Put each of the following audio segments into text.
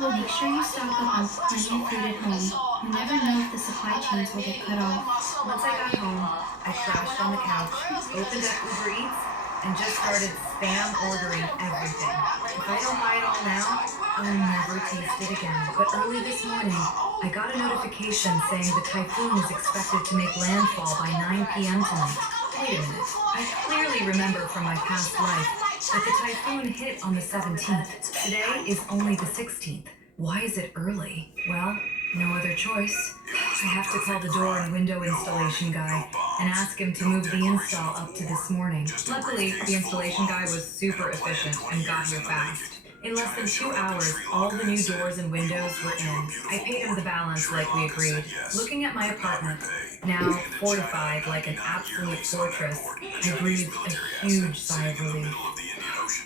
Make sure you stock up on plenty of food at home. You never know if the supply chains will get cut off. Once I got home, I crashed on the couch, opened up Uber Eats, and just started spam ordering everything. If I don't buy it all now, I'll never taste it again. But early this morning, I got a notification saying the typhoon is expected to make landfall by 9 p.m. tonight. Wait a minute. I clearly remember from my past life that the typhoon hit on the 17th. Today is only the 16th. Why is it early? Well, no other choice. I have to call the door and window installation guy and ask him to move the install up to this morning. Luckily, the installation guy was super efficient and got here fast. In less than 2 hours, all the new doors and windows were in. I paid him the balance like we agreed. Looking at my apartment, now fortified like an absolute fortress, I breathed a huge sigh of relief.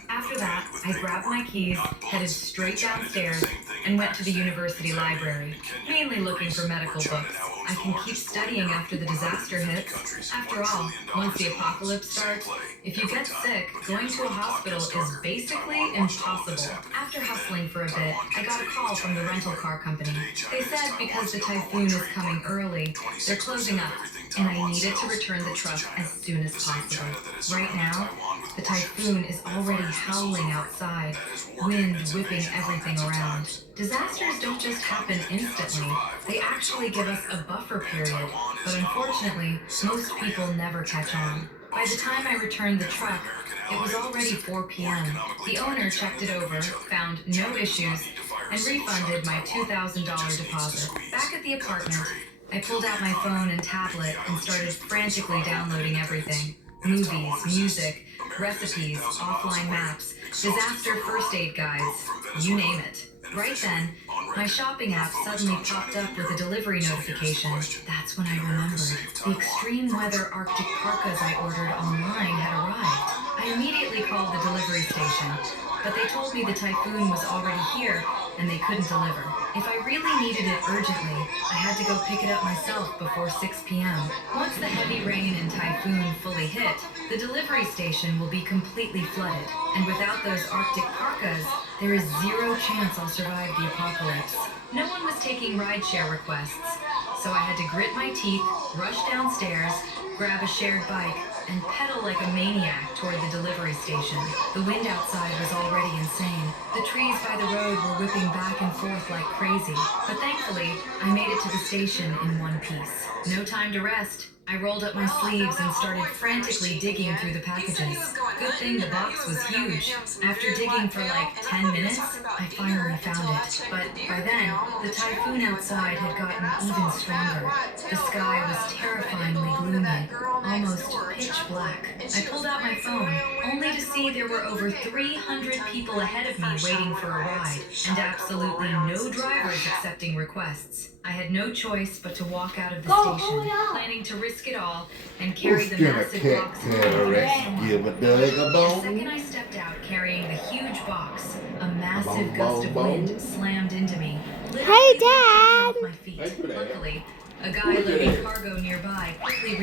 After that, I grabbed my keys, headed straight downstairs, and went to the university library, mainly looking for medical books. I can keep studying after the disaster hits. After all, once the apocalypse starts, if you get sick, going to a hospital is basically impossible. After hustling for a bit, I got a call from the rental car company. They said because the typhoon is coming early, they're closing up, and I needed to return the truck as soon as possible. Right now, the typhoon is already howling outside, wind whipping everything around. Disasters don't just happen instantly, they actually give us a buffer period, but unfortunately, most people never catch on. By the time I returned the truck, it was already 4 p.m. The owner checked it over, found no issues, and refunded my $2,000 deposit. Back at the apartment, I pulled out my phone and tablet and started frantically downloading everything. Movies, music, recipes, offline maps, disaster first aid guides, you name it. Right then, my shopping app suddenly popped up with a delivery notification. That's when I remembered. The extreme weather Arctic parkas I ordered online had arrived. I immediately called the delivery station, but they told me the typhoon was already here and they couldn't deliver. If I really needed it urgently, I had to go pick it up myself before 6 p.m. Once the heavy rain and typhoon fully hit, the delivery station will be completely flooded. And without those Arctic parkas, there is zero chance I'll survive the apocalypse. No one was taking rideshare requests, so I had to grit my teeth, rush downstairs, grab a shared bike, and pedal like a maniac toward the delivery station. The wind outside was already insane. The trees by the road were whipping back and forth like crazy. But thankfully, I made it to the station in one piece. No time to rest. I rolled up my sleeves and started frantically digging through the packages. Good thing the box was huge. After digging for like 10 minutes, I finally found it. But by then, the typhoon outside had gotten even stronger. The sky was terrifyingly gloomy, almost pitch black. I pulled out my phone, only to see there were over 300 people ahead of me waiting for a ride, and absolutely no drivers accepting requests. I had no choice but to walk out of the station, planning to risk it all and carry the massive box home. The second I stepped out carrying the huge box, a massive gust of wind slammed into me. Hey, Dad! Off my feet. Luckily, a guy loading cargo nearby quickly